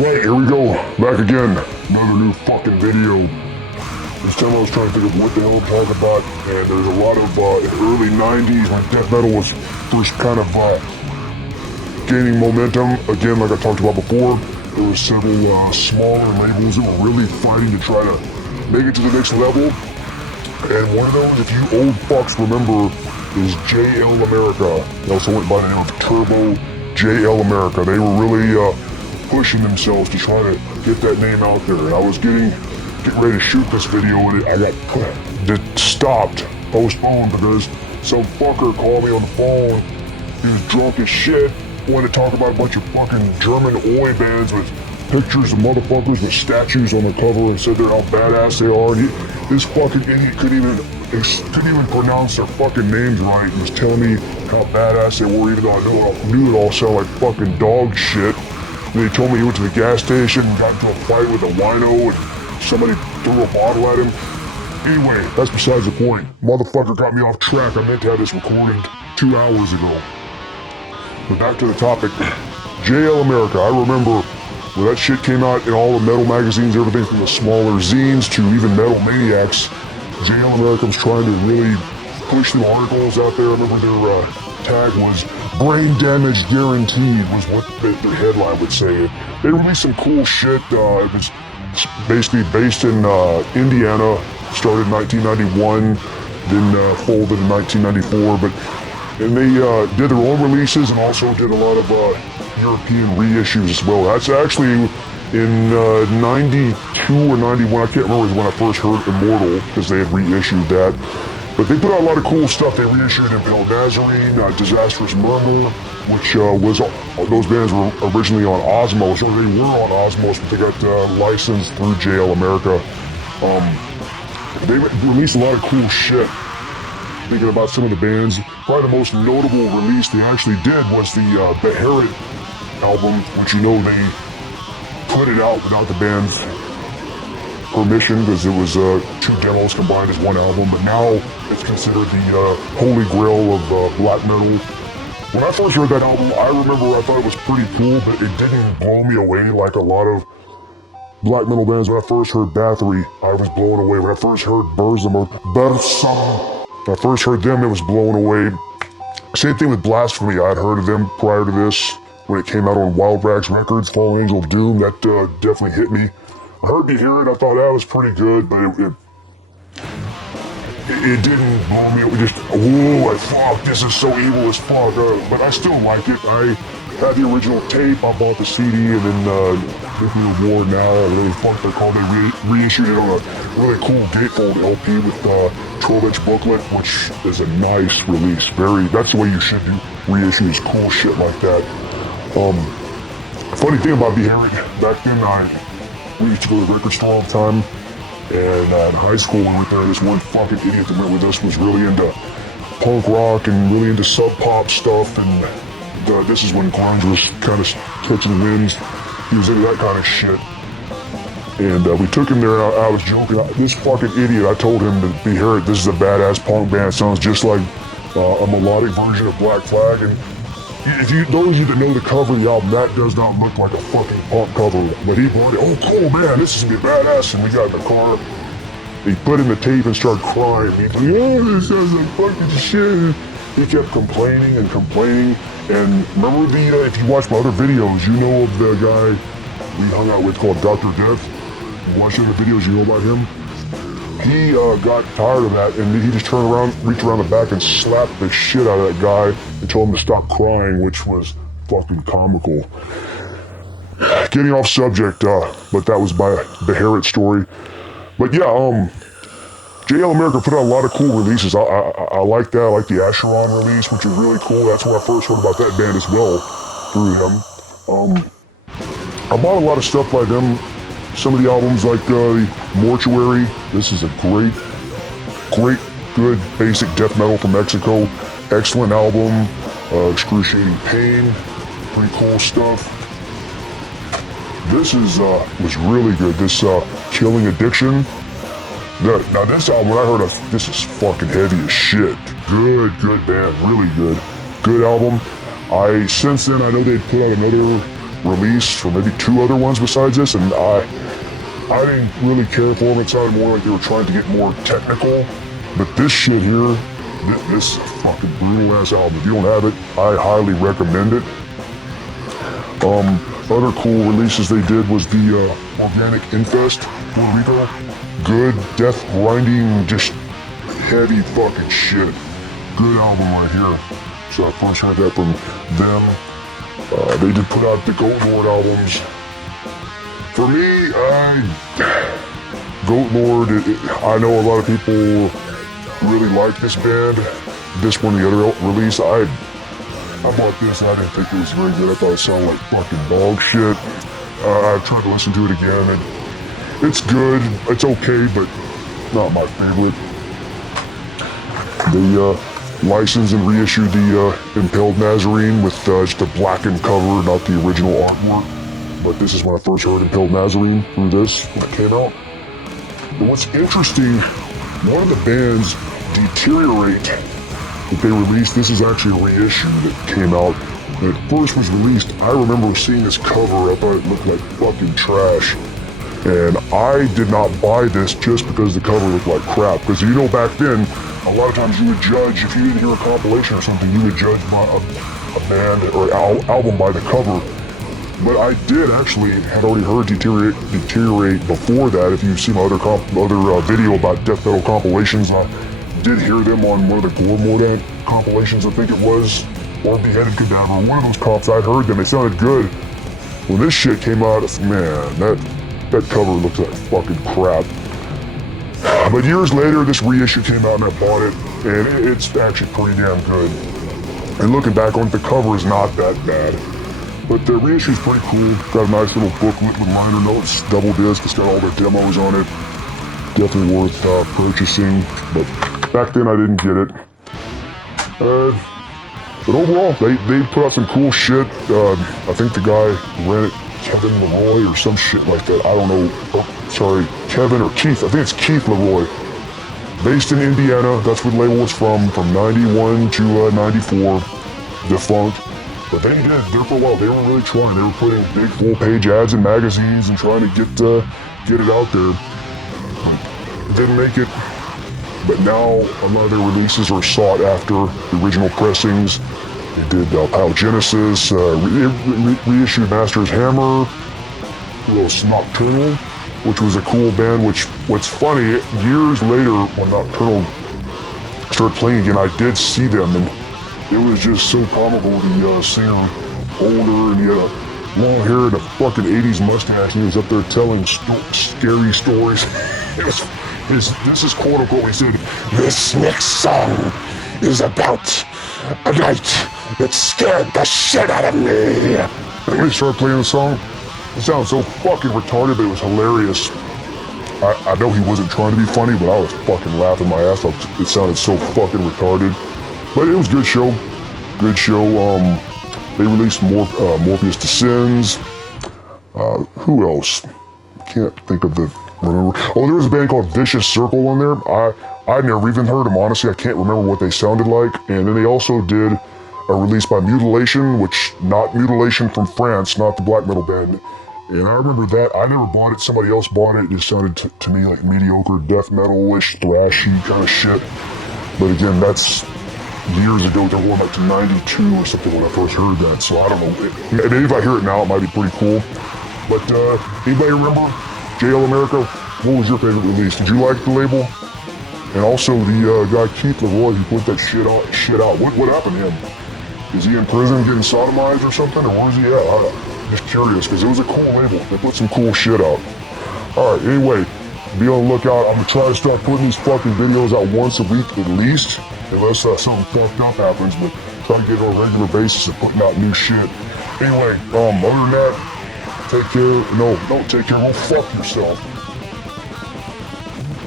Alright, here we go. Back again. Another new fucking video. This time I was trying to think of what the hell to talk about, and there's a lot of early 90s when death metal was first kind of gaining momentum. Again, like I talked about before, there were several smaller labels that were really fighting to try to make it to the next level. And one of those, if you old fucks remember, is JL America. They also went by the name of Turbo JL America. They were really pushing themselves to try to get that name out there. And I was getting ready to shoot this video, and I got stopped, postponed, because some fucker called me on the phone. He was drunk as shit, wanted to talk about a bunch of fucking German oi bands with pictures of motherfuckers with statues on the cover and said they're how badass they are. And this fucking idiot couldn't even pronounce their fucking names right. He was telling me how badass they were, even though I knew it all sounded like fucking dog shit. And he told me he went to the gas station and got into a fight with a wino, and somebody threw a bottle at him. Anyway, that's besides the point. Motherfucker got me off track. I meant to have this recorded 2 hours ago. But back to the topic. JL America. I remember when that shit came out in all the metal magazines, everything from the smaller zines to even Metal Maniacs. JL America was trying to really push the articles out there. I remember their tag was "Brain Damage Guaranteed" was what their headline would say. They released some cool shit. It was basically based in Indiana, started in 1991, then folded in 1994. And they did their own releases and also did a lot of European reissues as well. That's actually in 92 or 91, I can't remember when I first heard Immortal, because they had reissued that. But they put out a lot of cool stuff. They reissued Impaled Nazarene, Disastrous MurMur, which those bands were originally on Osmos, or they were on Osmos, but they got licensed through JL America. They released a lot of cool shit. Thinking about some of the bands, probably the most notable release they actually did was the Beherit album, which they put it out without the band's permission because it was 2 demos combined as one album, but now it's considered the holy grail of black metal. When I first heard that album, I remember I thought it was pretty cool, but it didn't blow me away like a lot of black metal bands. When I first heard Bathory, I was blown away. When I first heard Burzum, when I first heard them, it was blown away. Same thing with Blasphemy. I'd heard of them prior to this when it came out on Wild Rags Records, Fallen Angel Doom. That definitely hit me. I heard Beherit. I thought that was pretty good, but it didn't blow me. It was just, whoa, fuck, this is so evil as fuck. But I still like it. I had the original tape. I bought the CD, and then Nuclear War now, really fuck they're called. They reissued it on a really cool gatefold LP with 12-inch booklet, which is a nice release. That's the way you should do reissues, cool shit like that. Funny thing about Beherit, back then we used to go to the record store all the time, and in high school we went there. This one fucking idiot that went with us was really into punk rock and really into sub pop stuff, and this is when grunge was kind of catching winds. He was into that kind of shit. And we took him there, and I was joking. This fucking idiot, I told him to Beherit, this is a badass punk band. It sounds just like a melodic version of Black Flag. And those of you that know the cover of the album, that does not look like a fucking punk cover. But he brought it, oh cool man, this is gonna be badass. And we got in the car, he put in the tape and started crying. He's like, oh, this sounds like fucking shit. He kept complaining and complaining. And remember if you watch my other videos, you know of the guy we hung out with called Dr. Death. You watch other videos, you know about him. He got tired of that, and he just turned around, reached around the back and slapped the shit out of that guy and told him to stop crying, which was fucking comical. Getting off subject, but that was my Beherit story. But yeah, JL America put out a lot of cool releases. I like that. I like the Acheron release, which is really cool. That's when I first heard about that band as well, through him. I bought a lot of stuff by them. Some of the albums like Mortuary. This is a great, good basic death metal from Mexico. Excellent album. Excruciating Pain. Pretty cool stuff. This was really good. This Killing Addiction. Now this album, when I heard of, this is fucking heavy as shit. Good band, really good. Good album. Since then, I know they'd put out another release, or maybe 2 other ones besides this, and I didn't really care for them. It sounded more like they were trying to get more technical. But this shit here, this is a fucking brutal ass album. If you don't have it, I highly recommend it. Other cool releases they did was the Organic Infest, Puerto Rico. Good, death grinding, just heavy fucking shit. Good album right here. So I first heard that from them. They did put out the Goat Lord albums. For me, Goat Lord, I know a lot of people really like this band. This one, the other release, I bought this and I didn't think it was very good. I thought it sounded like fucking dog shit. I tried to listen to it again and it's good. It's okay, but not my favorite. They licensed and reissued the Impaled Nazarene with just a blackened cover, not the original artwork. But this is when I first heard Impaled Nazarene through this when it came out. And what's interesting, one of the bands, Deteriorate, that they released, this is actually a reissue that came out. When it first was released, I remember seeing this cover. I thought it looked like fucking trash. And I did not buy this just because the cover looked like crap. Because you know back then, a lot of times you would judge, if you didn't hear a compilation or something, you would judge by a band or album by the cover. But I did actually had already heard Deteriorate before that. If you've seen my other video about death metal compilations, I did hear them on one of the Gore Mordant compilations, I think it was, or Beheaded Cadaver, one of those comps. I'd heard them, they sounded good. When this shit came out, man, that cover looks like fucking crap. But years later, this reissue came out and I bought it, and it's actually pretty damn good. And looking back on it, the cover is not that bad. But the reissue's pretty cool. Got a nice little booklet with liner notes, double disc. It's got all their demos on it. Definitely worth purchasing. But back then I didn't get it. But overall, they put out some cool shit. I think the guy ran it, Kevin Leroy or some shit like that. I don't know. Oh, sorry, Kevin or Keith. I think it's Keith Leroy. Based in Indiana. That's where the label was from 91 to 94. Defunct. But they did, there for a while, they were really trying. They were putting big full-page ads in magazines and trying to get it out there. It didn't make it, but now a lot of their releases are sought after the original pressings. They did Pyrogenesis, reissued Master's Hammer, Nocturnal, which was a cool band, what's funny, years later when Nocturnal started playing again, I did see them, and it was just so comical. The singer, older, and he had a long hair and a fucking 80s mustache, and he was up there telling scary stories. This is quote unquote, he said, "This next song is about a night that scared the shit out of me." And when he started playing the song, it sounded so fucking retarded, but it was hilarious. I know he wasn't trying to be funny, but I was fucking laughing my ass off. It sounded so fucking retarded. But it was a good show. Good show. They released Morpheus Descends. Who else? Can't think of remember. Oh, there was a band called Vicious Circle on there. I never even heard them, honestly. I can't remember what they sounded like. And then they also did a release by Mutilation, not Mutilation from France, not the black metal band. And I remember that. I never bought it. Somebody else bought it. It just sounded to me like mediocre death metal-ish, thrashy kind of shit. But again, that's years ago. They're going back to 92 or something when I first heard that. So I don't know. Maybe if I hear it now, it might be pretty cool. But anybody remember JL America? What was your favorite release? Did you like the label? And also the guy Keith Leroy who put that shit out. What happened to him? Is he in prison getting sodomized or something? Or where's he at? I'm just curious because it was a cool label. They put some cool shit out. Alright, anyway, be on the lookout. I'm gonna try to start putting these fucking videos out once a week at least. Unless something fucked up happens, but try to get it on a regular basis and putting out new shit. Anyway, other than that, take care. No, don't take care. Go fuck yourself.